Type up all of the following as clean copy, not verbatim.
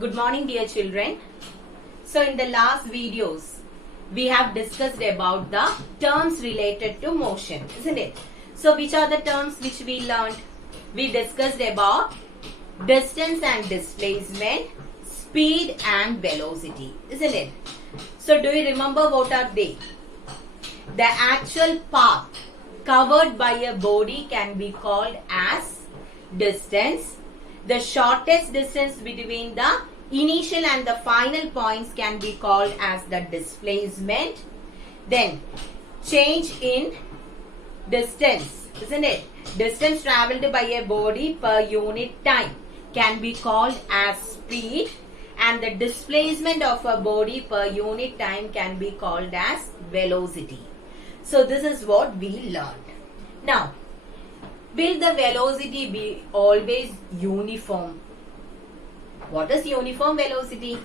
Good morning, dear children. So in the last videos, we have discussed about the terms related to motion, isn't it? So which are the terms which we learned? We discussed about distance and displacement, speed and velocity, isn't it? So do you remember what are they? The actual path covered by a body can be called as distance. The shortest distance between the initial and the final points can be called as the displacement. Then change in distance, isn't it? Distance traveled by a body per unit time can be called as speed, and the displacement of a body per unit time can be called as velocity. So this is what we learned. Now, will the velocity be always uniform? What is uniform velocity?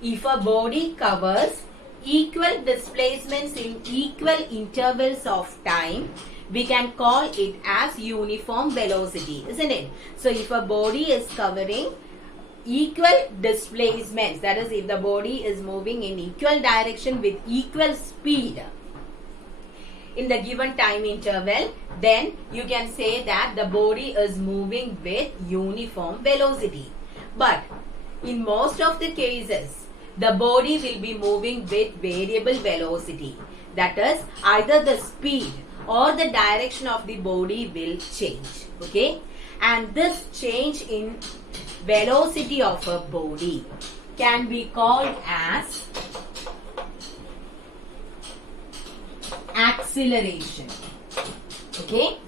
If a body covers equal displacements in equal intervals of time, we can call it as uniform velocity, isn't it? So if a body is covering equal displacements, that is, if the body is moving in equal direction with equal speed in the given time interval, then you can say that the body is moving with uniform velocity. But in most of the cases, the body will be moving with variable velocity. That is, either the speed or the direction of the body will change. Okay? And this change in velocity of a body can be called as acceleration. Okay?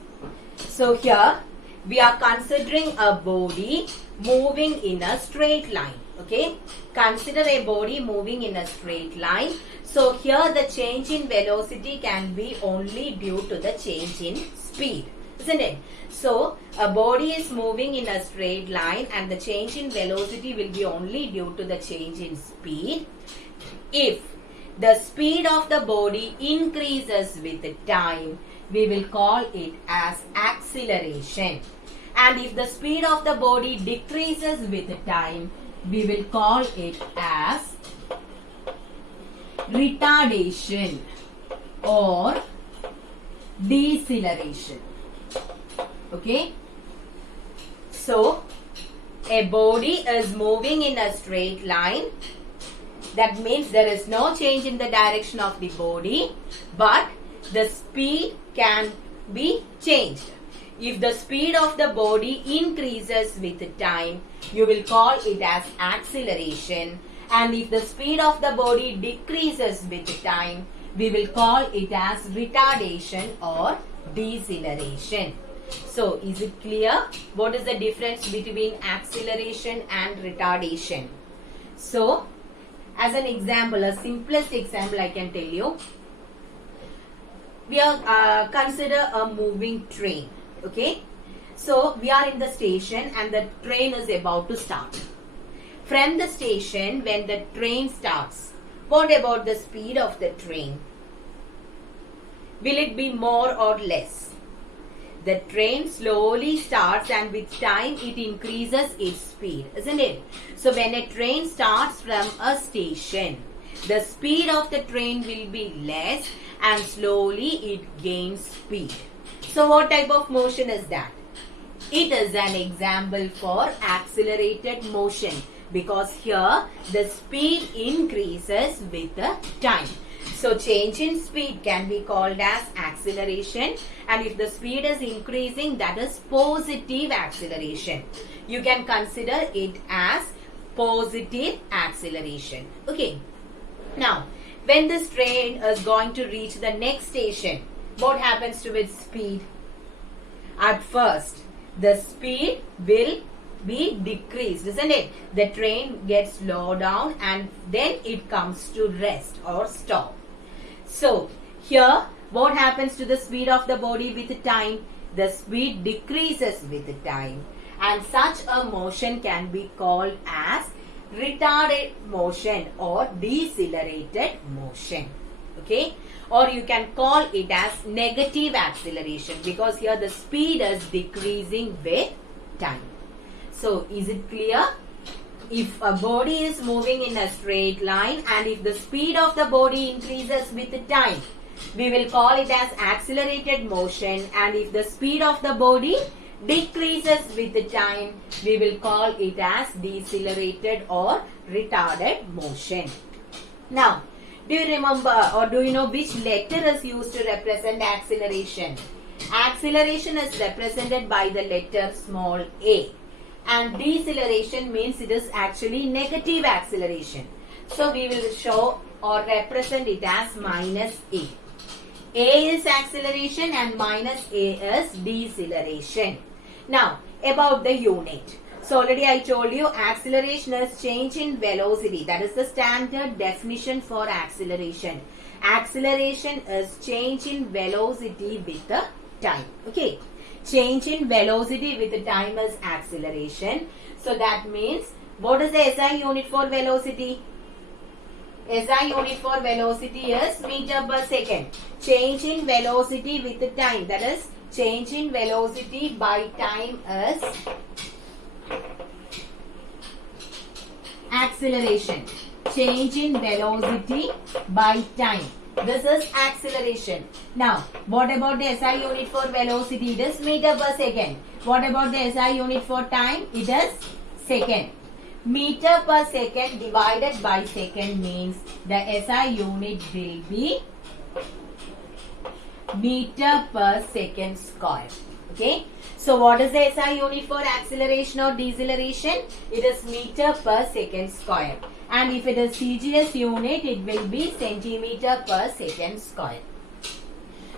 So here we are considering a body moving in a straight line. Okay? Consider a body moving in a straight line. So here the change in velocity can be only due to the change in speed, isn't it? So a body is moving in a straight line and the change in velocity will be only due to the change in speed. If the speed of the body increases with time, we will call it as acceleration. And if the speed of the body decreases with time, we will call it as retardation or deceleration. Okay? So, a body is moving in a straight line. That means there is no change in the direction of the body, but the speed can be changed. If the speed of the body increases with time, you will call it as acceleration. And if the speed of the body decreases with time, we will call it as retardation or deceleration. So, is it clear? What is the difference between acceleration and retardation? So, as an example, a simplest example I can tell you. We are consider a moving train. Okay, so we are in the station and the train is about to start. From the station, when the train starts, what about the speed of the train? Will it be more or less? The train slowly starts and with time it increases its speed, isn't it? So when a train starts from a station, the speed of the train will be less and slowly it gains speed. So what type of motion is that? It is an example for accelerated motion because here the speed increases with the time. So change in speed can be called as acceleration, and if the speed is increasing, that is positive acceleration. You can consider it as positive acceleration. Okay. Now, when this train is going to reach the next station, what happens to its speed? At first, the speed will be decreased, isn't it? The train gets slowed down and then it comes to rest or stop. So, here, what happens to the speed of the body with time? The speed decreases with time, and such a motion can be called as retarded motion or decelerated motion. Okay? Or you can call it as negative acceleration because here the speed is decreasing with time. So, is it clear? if a body is moving in a straight line and if the speed of the body increases with time, we will call it as accelerated motion, and if the speed of the body decreases with the time, we will call it as decelerated or retarded motion. Now, do you remember or do you know which letter is used to represent acceleration? Acceleration is represented by the letter small a, and deceleration means it is actually negative acceleration. So, we will show or represent it as minus a. A is acceleration and minus a is deceleration. Now, about the unit. So, already I told you acceleration is change in velocity. That is the standard definition for acceleration. Acceleration is change in velocity with the time. Okay. Change in velocity with the time is acceleration. So, that means what is the SI unit for velocity? SI unit for velocity is meter per second. Change in velocity with the time, that is change in velocity by time is acceleration. Change in velocity by time. This is acceleration. Now, what about the SI unit for velocity? It is meter per second. What about the SI unit for time? It is second. Meter per second divided by second means the SI unit will be meter per second square. Okay. So, what is the SI unit for acceleration or deceleration? It is meter per second square. And if it is CGS unit, it will be centimeter per second square.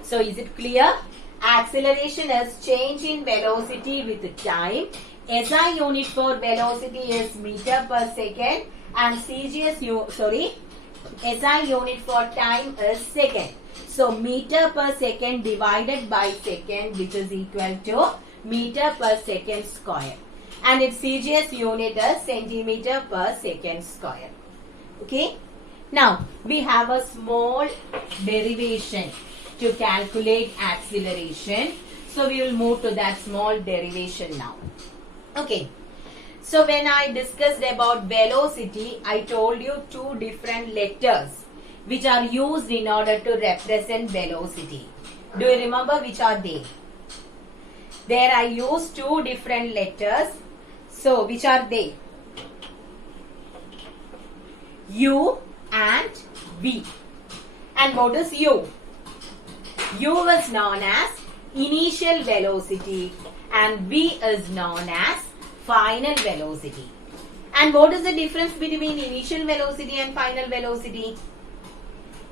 So, is it clear? Acceleration is change in velocity with time. SI unit for velocity is meter per second, and SI unit for time is second. So, meter per second divided by second, which is equal to meter per second square. And its CGS unit is centimeter per second square. Okay. Now, we have a small derivation to calculate acceleration. So, we will move to that small derivation now. Okay. So, when I discussed about velocity, I told you two different letters which are used in order to represent velocity. Do you remember which are they? There I used two different letters. So, which are they? U and V. And what is U? U is known as initial velocity and V is known as final velocity. And what is the difference between initial velocity and final velocity?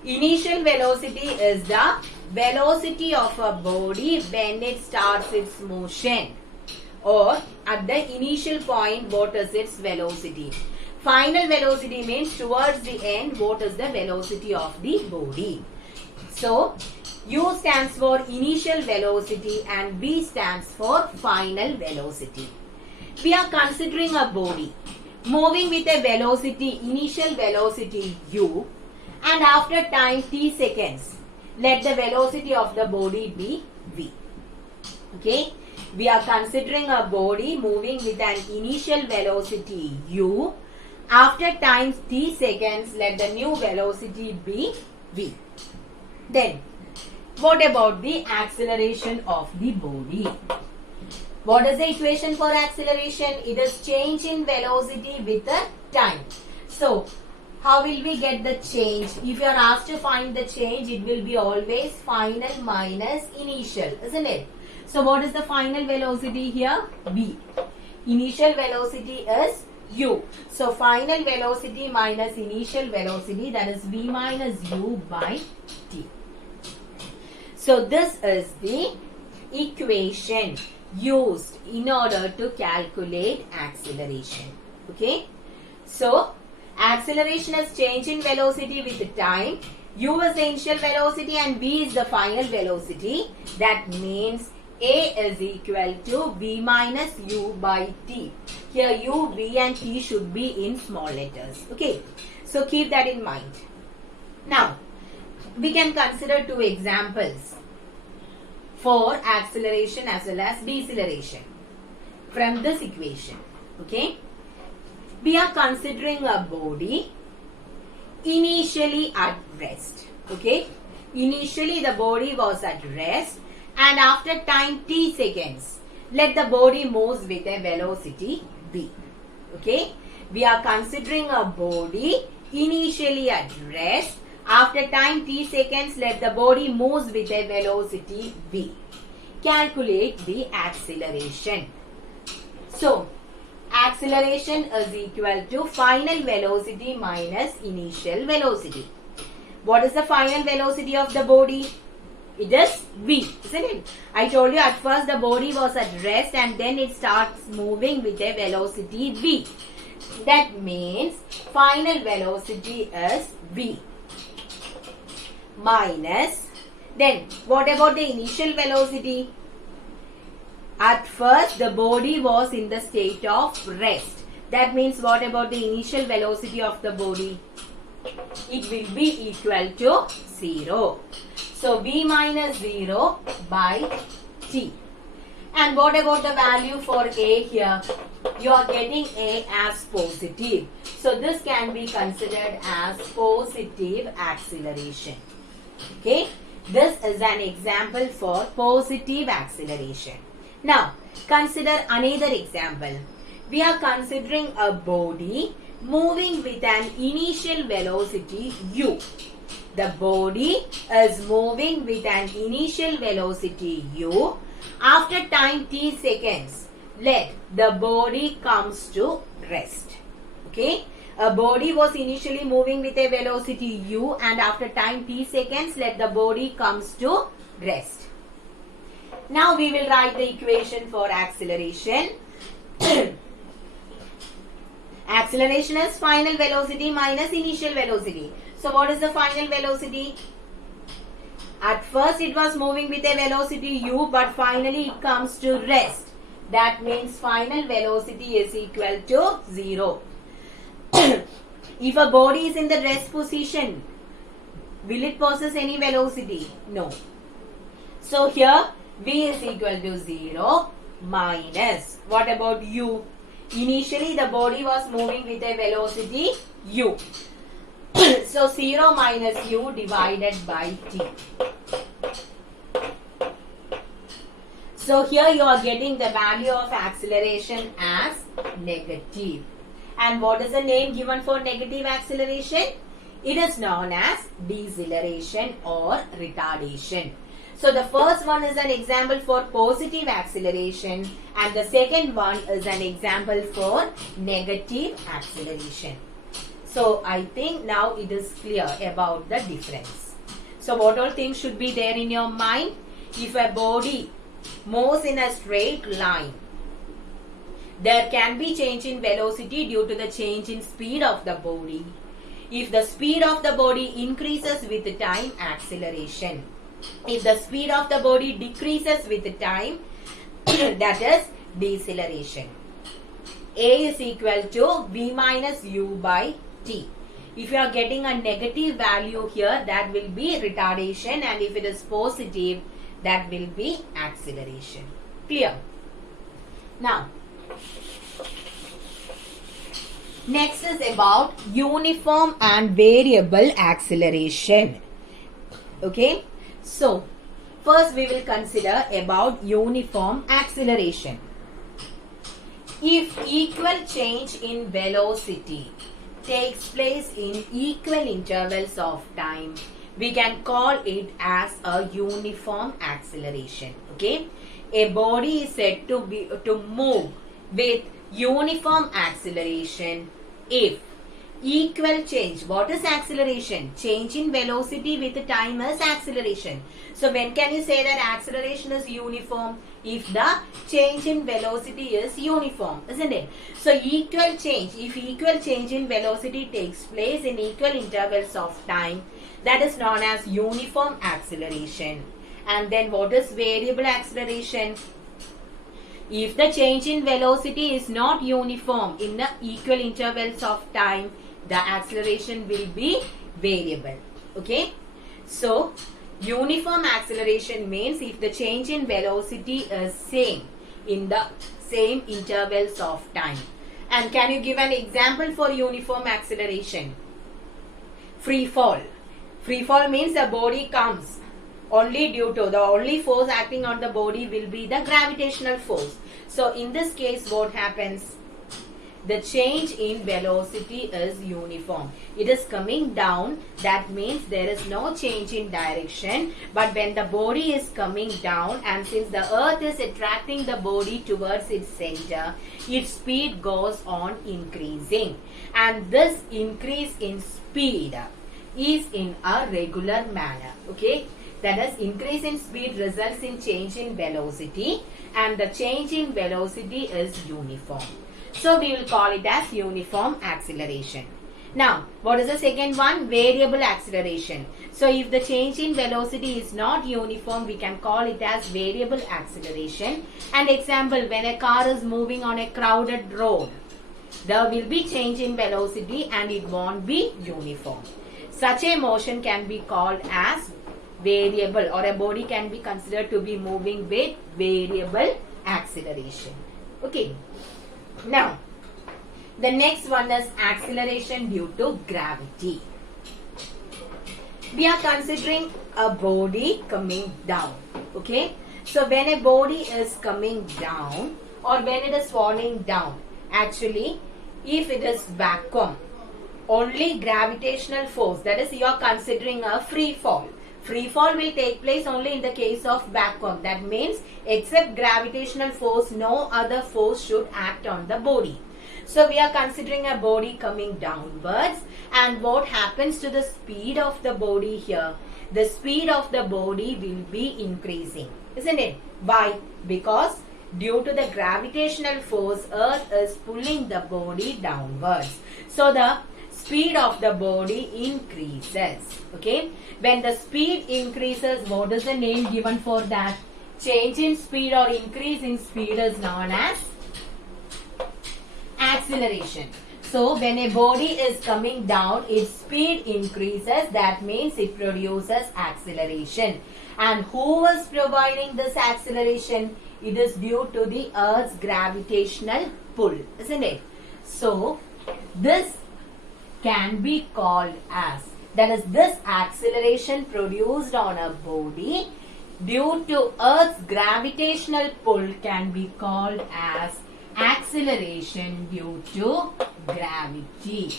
Initial velocity is the velocity of a body when it starts its motion, or at the initial point what is its velocity. Final velocity means towards the end what is the velocity of the body. So, U stands for initial velocity and V stands for final velocity. We are considering a body moving with a velocity, initial velocity U, and after time t seconds, let the velocity of the body be V. Okay. We are considering a body moving with an initial velocity U. After time t seconds, let the new velocity be V. Then, what about the acceleration of the body? What is the equation for acceleration? It is change in velocity with the time. So, how will we get the change? If you are asked to find the change, it will be always final minus initial, isn't it? So, what is the final velocity here? V. Initial velocity is U. So, final velocity minus initial velocity, that is V minus U by T. So, this is the equation used in order to calculate acceleration. Okay. So, acceleration is change in velocity with time. U is the initial velocity and V is the final velocity. That means A is equal to V minus U by T. Here U, V and T should be in small letters. Okay. So, keep that in mind. Now, we can consider two examples for acceleration as well as deceleration from this equation. Okay. we are considering a body initially at rest. Okay, initially the body was at rest, and after time t seconds, let the body moves with a velocity v. Okay, we are considering a body initially at rest. After time t seconds, let the body moves with a velocity v. Calculate the acceleration. So, acceleration is equal to final velocity minus initial velocity. What is the final velocity of the body? It is v, isn't it? I told you at first the body was at rest and then it starts moving with a velocity v. That means final velocity is v minus, then what about the initial velocity? At first the body was in the state of rest. That means what about the initial velocity of the body? It will be equal to 0. So v minus 0 by t. And what about the value for a here? You are getting a as positive. So this can be considered as positive acceleration. Okay, this is an example for positive acceleration. Now, consider another example. We are considering a body moving with an initial velocity u. The body is moving with an initial velocity u. After time t seconds, let the body comes to rest. Okay, a body was initially moving with a velocity u, and after time t seconds, let the body comes to rest. Now we will write the equation for acceleration. Acceleration is final velocity minus initial velocity. So what is the final velocity? At first it was moving with a velocity u, but finally it comes to rest. That means final velocity is equal to 0. If a body is in the rest position, will it possess any velocity? No. So here v is equal to 0 minus, what about u? Initially the body was moving with a velocity u. So 0 minus u divided by t. So here you are getting the value of acceleration as negative. And what is the name given for negative acceleration? It is known as deceleration or retardation. So the first one is an example for positive acceleration and the second one is an example for negative acceleration. So I think now it is clear about the difference. So what all things should be there in your mind? If a body moves in a straight line, there can be change in velocity due to the change in speed of the body. If the speed of the body increases with the time, acceleration. If the speed of the body decreases with the time, that is deceleration. A is equal to v minus u by t. If you are getting a negative value here, that will be retardation, and if it is positive, that will be acceleration. Clear? Now, next is about uniform and variable acceleration. Okay, so first we will consider about uniform acceleration. If equal change in velocity takes place in equal intervals of time, we can call it as a uniform acceleration. Okay, a body is said to move with uniform acceleration if equal change. What is acceleration? Change in velocity with time is acceleration. So when can you say that acceleration is uniform? If the change in velocity is uniform, isn't it? So equal change, if equal change in velocity takes place in equal intervals of time, that is known as uniform acceleration. And then what is variable acceleration? If the change in velocity is not uniform in the equal intervals of time, the acceleration will be variable. Okay, so uniform acceleration means if the change in velocity is same in the same intervals of time, And can you give an example for uniform acceleration? Free fall. Free fall means the body comes only due to the only force acting on the body will be the gravitational force. So in this case, what happens? The change in velocity is uniform. It is coming down. That means there is no change in direction. But when the body is coming down, and since the earth is attracting the body towards its center, its speed goes on increasing. And this increase in speed is in a regular manner. Okay. That is, increase in speed results in change in velocity, and the change in velocity is uniform. So we will call it as uniform acceleration. Now, what is the second one? Variable acceleration. So if the change in velocity is not uniform, we can call it as variable acceleration. And example, when a car is moving on a crowded road, there will be change in velocity and it won't be uniform. Such a motion can be called as variable, or a body can be considered to be moving with variable acceleration. Okay. Now, the next one is acceleration due to gravity. We are considering a body coming down. Okay. So when a body is coming down or when it is falling down, actually, if it is vacuum, only gravitational force, that is, you are considering a free fall. Free fall will take place only in the case of vacuum. That means except gravitational force, no other force should act on the body. So we are considering a body coming downwards, and what happens to the speed of the body here? The speed of the body will be increasing, isn't it? Why? Because due to the gravitational force, earth is pulling the body downwards. So the speed of the body increases. Okay. When the speed increases, what is the name given for that? Change in speed or increase in speed is known as acceleration. So when a body is coming down, its speed increases. That means it produces acceleration. And who is providing this acceleration? It is due to the earth's gravitational pull, isn't it? So this can be called as, that is, this acceleration produced on a body due to earth's gravitational pull can be called as acceleration due to gravity.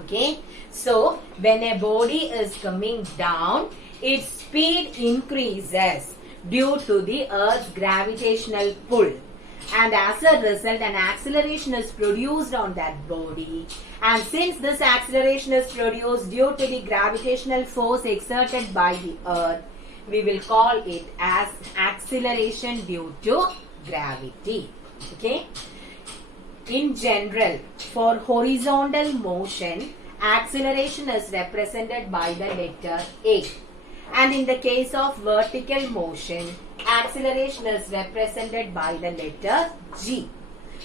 Okay. So when a body is coming down, its speed increases due to the earth's gravitational pull. And as a result, an acceleration is produced on that body. And since this acceleration is produced due to the gravitational force exerted by the earth, we will call it as acceleration due to gravity. Okay. In general, for horizontal motion, acceleration is represented by the letter A. And in the case of vertical motion, acceleration is represented by the letter G.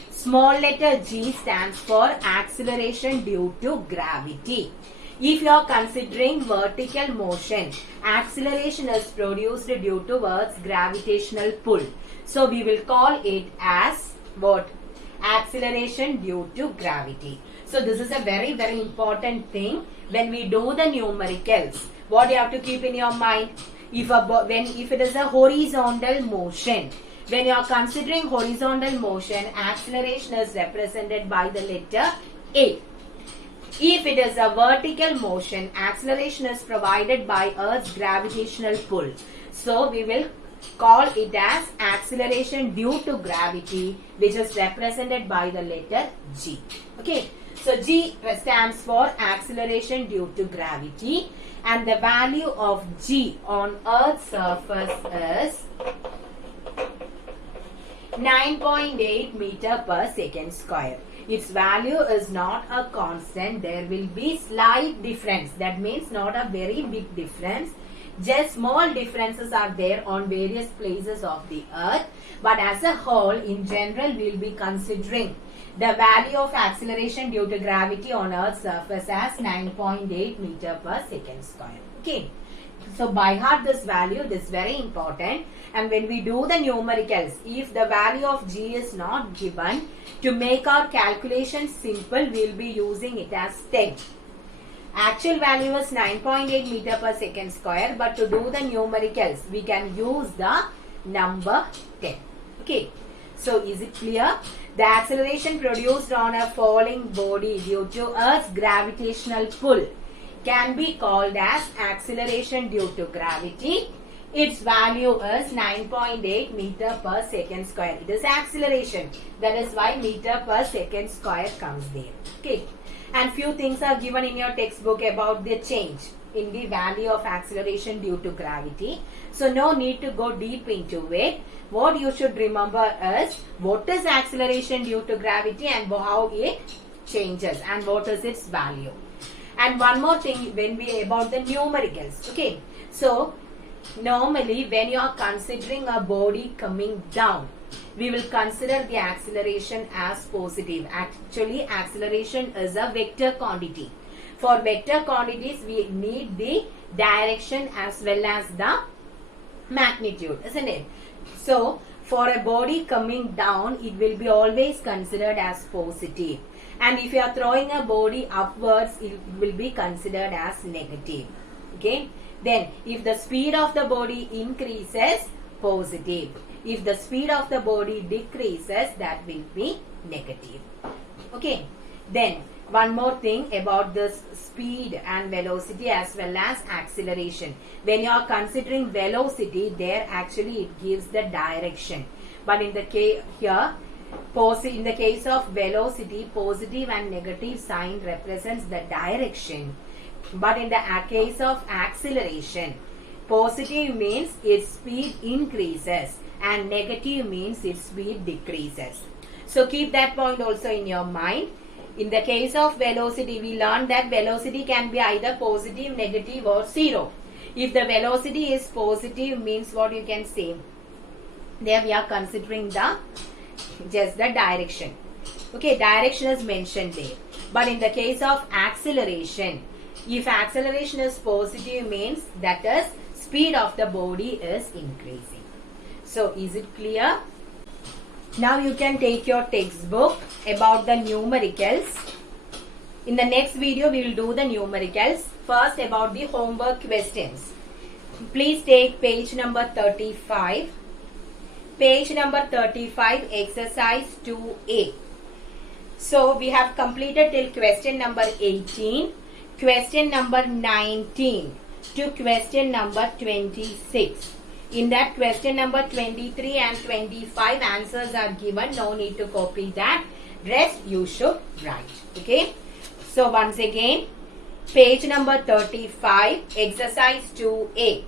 Small letter G stands for acceleration due to gravity. If you are considering vertical motion, acceleration is produced due to Earth's gravitational pull. So we will call it as what? Acceleration due to gravity. So this is a very, very important thing when we do the numericals. What you have to keep in your mind? If it is a horizontal motion, when you are considering horizontal motion, acceleration is represented by the letter A. If it is a vertical motion, acceleration is provided by Earth's gravitational pull. So we will call it as acceleration due to gravity, which is represented by the letter G. Okay. So G stands for acceleration due to gravity, and the value of G on Earth's surface is 9.8 meter per second square. Its value is not a constant. There will be slight difference. That means not a very big difference. Just small differences are there on various places of the earth. But as a whole, in general, we will be considering the value of acceleration due to gravity on Earth's surface as 9.8 meter per second square. Okay. So by heart this value, this is very important. And when we do the numericals, if the value of G is not given, to make our calculation simple, we will be using it as 10. Actual value is 9.8 meter per second square, but to do the numericals, we can use the number 10. Okay. So is it clear? The acceleration produced on a falling body due to Earth's gravitational pull can be called as acceleration due to gravity. Its value is 9.8 meter per second square. It is acceleration. That is why meter per second square comes there. Okay. And few things are given in your textbook about the change in the value of acceleration due to gravity. So no need to go deep into it. What you should remember is what is acceleration due to gravity and how it changes and what is its value. And one more thing when we about the numericals. Okay. So normally when you are considering a body coming down, we will consider the acceleration as positive. Actually, acceleration is a vector quantity. For vector quantities, we need the direction as well as the magnitude, isn't it? So, for a body coming down, it will be always considered as positive. And if you are throwing a body upwards, it will be considered as negative. Okay. Then, if the speed of the body increases, positive. If the speed of the body decreases, that will be negative. Okay. Then, one more thing about this speed and velocity as well as acceleration. When you are considering velocity, there actually it gives the direction. But in the case here, in the case of velocity, positive and negative sign represents the direction. But in the case of acceleration, positive means its speed increases and negative means its speed decreases. So keep that point also in your mind. In the case of velocity, we learned that velocity can be either positive, negative or zero. If the velocity is positive, means what you can say? There we are considering just the direction. Okay, direction is mentioned there. But in the case of acceleration, if acceleration is positive, means that is speed of the body is increasing. So is it clear? Now you can take your textbook about the numericals. In the next video, we will do the numericals. First about the homework questions. Please take page number 35. Page number 35, exercise 2A. So we have completed till question number 18, question number 19 to question number 26. In that question number 23 and 25 answers are given. No need to copy that. Rest you should write. Okay. So once again, page number 35, exercise 2A.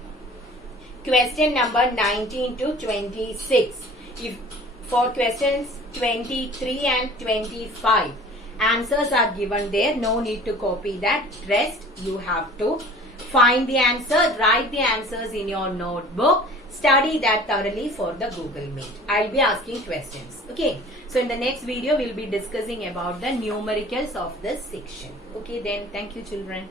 Question number 19 to 26. If for questions 23 and 25, answers are given there. No need to copy that. Rest you have to find the answer, write the answers in your notebook, study that thoroughly for the Google Meet. I'll be asking questions. Okay. So in the next video, we'll be discussing about the numericals of this section. Okay then, thank you children.